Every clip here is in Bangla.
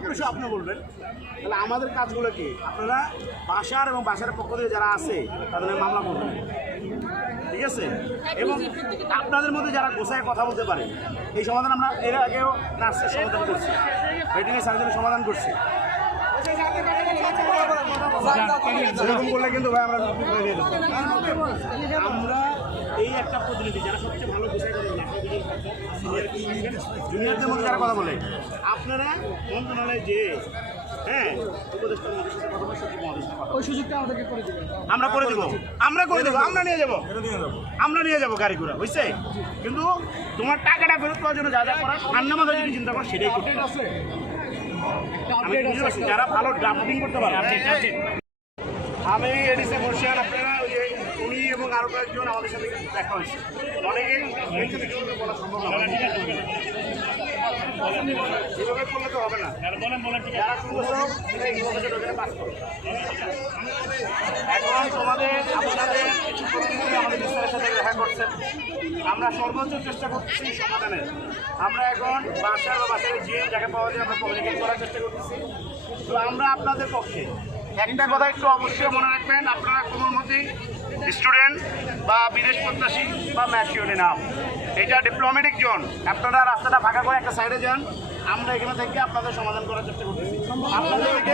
সব কিছু আপনি বলবেন। তাহলে আমাদের কাজগুলো কি? আপনারা বাসার এবং বাসার পক্ষ থেকে যারা আছে, তাদের মামলা করবেন। ঠিক আছে? এবং আপনাদের মধ্যে যারা গোসায় কথা বলতে পারে, এই সমাধান আমরা এর আগেও নার্সের সমাধান করছি। ওয়েটিংয়ের সার্জনের সমাধান করছি। এরকম করলে কিন্তু ভাই আমরা। আমরা এই একটা প্রতিনিধি, যারা সবচেয়ে ভালো গোসাই কথা বলে জুনিয়রদের মধ্যে যারা কথা বলে? আপনারা মন্ত্রণালয়ে যে হ্যাঁ উপদেষ্টা। ওই সুযোগটা আমাদেরকে করে দিবেন। আমরা করে দেবো। আমরা করে দেবো আমরা নিয়ে যাব। আমরা নিয়ে যাব গাড়ি ঘোড়া বুঝছে? কিন্তু তোমার টাকাটা ফেরত পাওয়ার জন্য যা যা করার ঠান্ডা মাথায় যদি চিন্তা করো সেটাই করতে আছে। যারা ভালো ড্রাফটিং করতে পারে। আমি এডিসে বসে আপনারা এবং আরও কয়েকজন আমাদের সাথে দেখা হয়েছে। অনেকে বলা করলে তো হবে না। যারা করো এখন তোমাদের, আপনাদের কিছু আমাদের দেখা করছেন। আমরা সর্বোচ্চ চেষ্টা করতেছি সমাধানের আমরা এখন বাসা বা বাসায় যে জায়গা পাওয়া যায়, আমরা কমিউনিকেট করার চেষ্টা করতেছি। তো আমরা আপনাদের পক্ষে একটা কথা একটু অবশ্যই মনে রাখবেন, আপনারা কোমলমতি স্টুডেন্ট বা বিদেশ প্রত্যাশী বা ম্যাচিউরি নাম এটা ডিপ্লোমেটিক জোন আপনারা রাস্তাটা ফাঁকা করে একটা সাইডে যান, আমরা এখানে থেকে আপনাদের সমাধান করার চেষ্টা করতেছি। আপনাদেরকে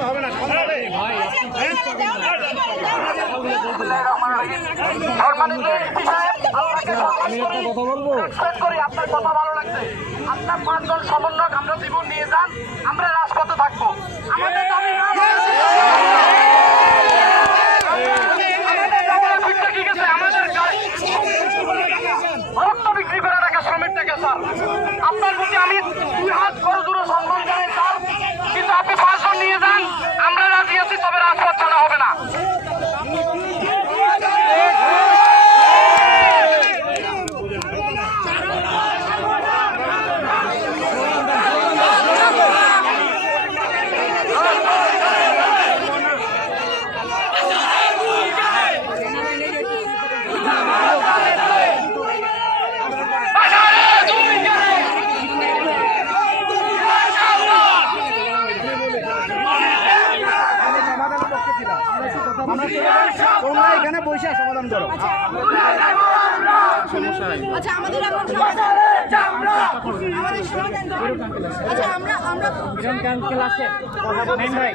তো হবে না আমি একটা কথা বলব করি আপনার কথা ভালো লাগছে আপনার পাঁচজন সমন্বয়ক আমরা জীবন নিয়ে যান আমরা রাজপথে থাকব আমাদের দাবি আপনার প্রতি আমি দুই হাত করে দূরে সম্মান জানাই স্যার কিন্তু আপনি পাঁচজন নিয়ে যান আমরা রাজি আছি তবে রাজপথ ছাড়া হবে না সমাধানের পক্ষে ছিলাম আমরা তোমরা এখানে বসে সমাধান করো। সমস্যা নাই আচ্ছা আমাদের এখন আমাদের সমাধান আচ্ছা আমরা আমরা ক্লাসে ভাই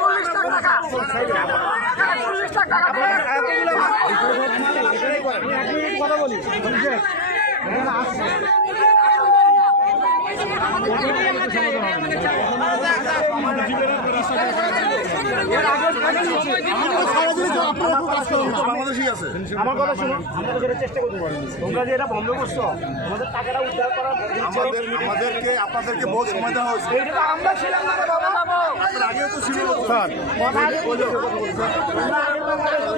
চল্লিশ টাকা। কথা বলি। আমার কথা শুনো আমরা তো সেটা চেষ্টা করতে পারি তোমরা যে এটা বন্ধ করছ আমাদের টাকাটা উদ্ধার করার আমাদের আমাদেরকে আপনাদেরকে বহু সময় দেওয়া হয়েছে। এইটা তো আমরা ছিলাম না বাবা। আগেও তো ছিল স্যার কথা আগে বলে কথা বলি স্যার তোমরা আগে তো আমাদের-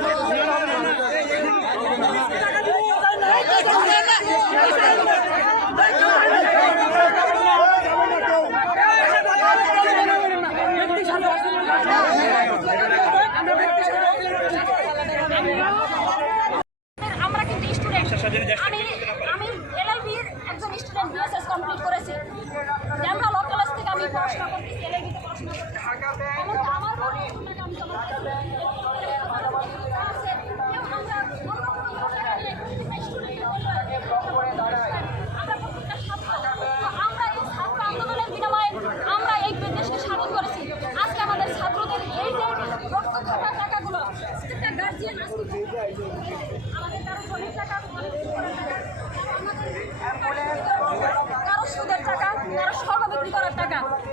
আমরা কিন্তু স্টুডেন্ট আমি আমি এলএলবি এর একজন স্টুডেন্ট বিএসএস কমপ্লিট করেছি আমরা ল কলেজ থেকে আমি পড়াশোনা করতেছি এলএলবি তে পড়াশোনা করতেছি এমন তো আমার বাবা আপনাকে আমি তোমার কাছে আছে, কেউ আমরা অন্য কোনো ইউনিভার্সিটি নিয়ে প্রত্যেকটা স্টুডেন্ট আমরা প্রত্যেকটা ছাত্র তো আমরা এই ছাত্র আন্দোলনের বিনিময়ে আমরা এই দেশকে স্বাধীন করেছি আজকে আমাদের ছাত্রদের এই যে রক্ত থাকা টাকাগুলো প্রত্যেকটা গার্জিয়ান আজকে আমাদের কারও শরীর টাকা অনেক কিছু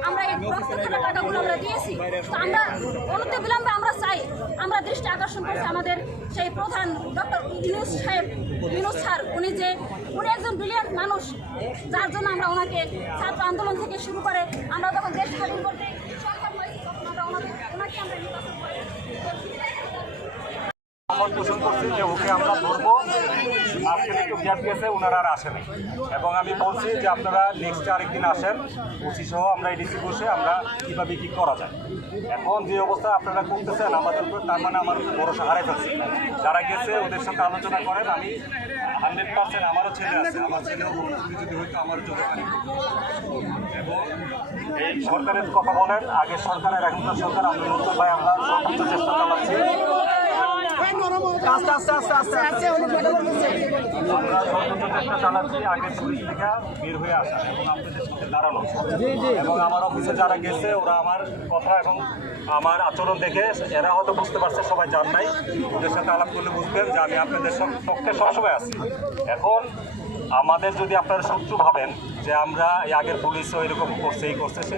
করে আমরা দিয়েছি। আমরা অনতি বিলম্বে আমরা চাই, আমরা দৃষ্টি আকর্ষণ করছি আমাদের সেই প্রধান ডক্টর ইউনুস সাহেব, ইউনুস স্যার, উনি যে, উনি একজন ব্রিলিয়ান্ট মানুষ, যার জন্য আমরা ওনাকে ছাত্র আন্দোলন থেকে শুরু করে আমরা যখন দেশ স্বাধীন করতে সরকার হয়েছি, তখন আমরা ওনাকে ওনাকে আমরা নির্বাচন করি আমরা পোষণ করছি যে ওকে আমরা ধরবো। আজকে একটু গ্যাপ গেছে ওনারা আর আসেনি। এবং আমি বলছি যে আপনারা নেক্সট আরেকদিন আসেন। ওসি সহ আমরা এডিসি বসে আমরা কীভাবে কী করা যায়। এখন যে অবস্থা আপনারা করতেছেন আমাদের উপর, তার মানে আমার ভরসা হারাই যারা গেছে, ওদের সাথে আলোচনা করেন। আমি হান্ড্রেড পার্সেন্ট আমারও ছেলে আছে, আমার ছেলেও যদি হইতো আমার জন্য এবং এই সরকারের কথা বলেন, আগে সরকারের, এখনকার সরকার আমি নতুন ভাই আমরা সর্বোচ্চ চেষ্টা চালাচ্ছি। এবং আমার অফিসে যারা গেছে ওরা আমার কথা আমার আচরণ দেখে এরা হয়তো বুঝতে পারছে সবাই জান নাই ওদের সাথে আলাপ করলে বুঝবেন যে আমি আপনাদের পক্ষে সবসময় আছি এখন আমাদের যদি আপনারা শত্রু ভাবেন যে আমরা এই আগের পুলিশও এরকম করছে এই করছে সে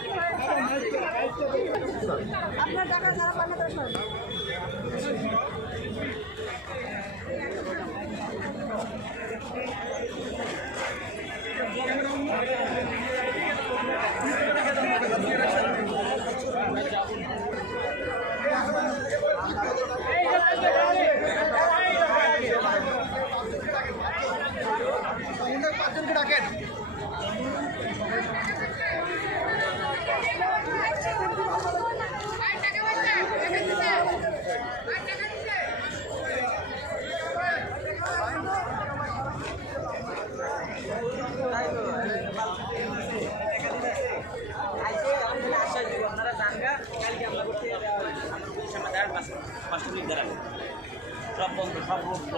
আপনার টাকা যারা পান না তারা আছে। পাঁচটা মিনিট দাঁড়ান। সব বন্ধ সব বন্ধ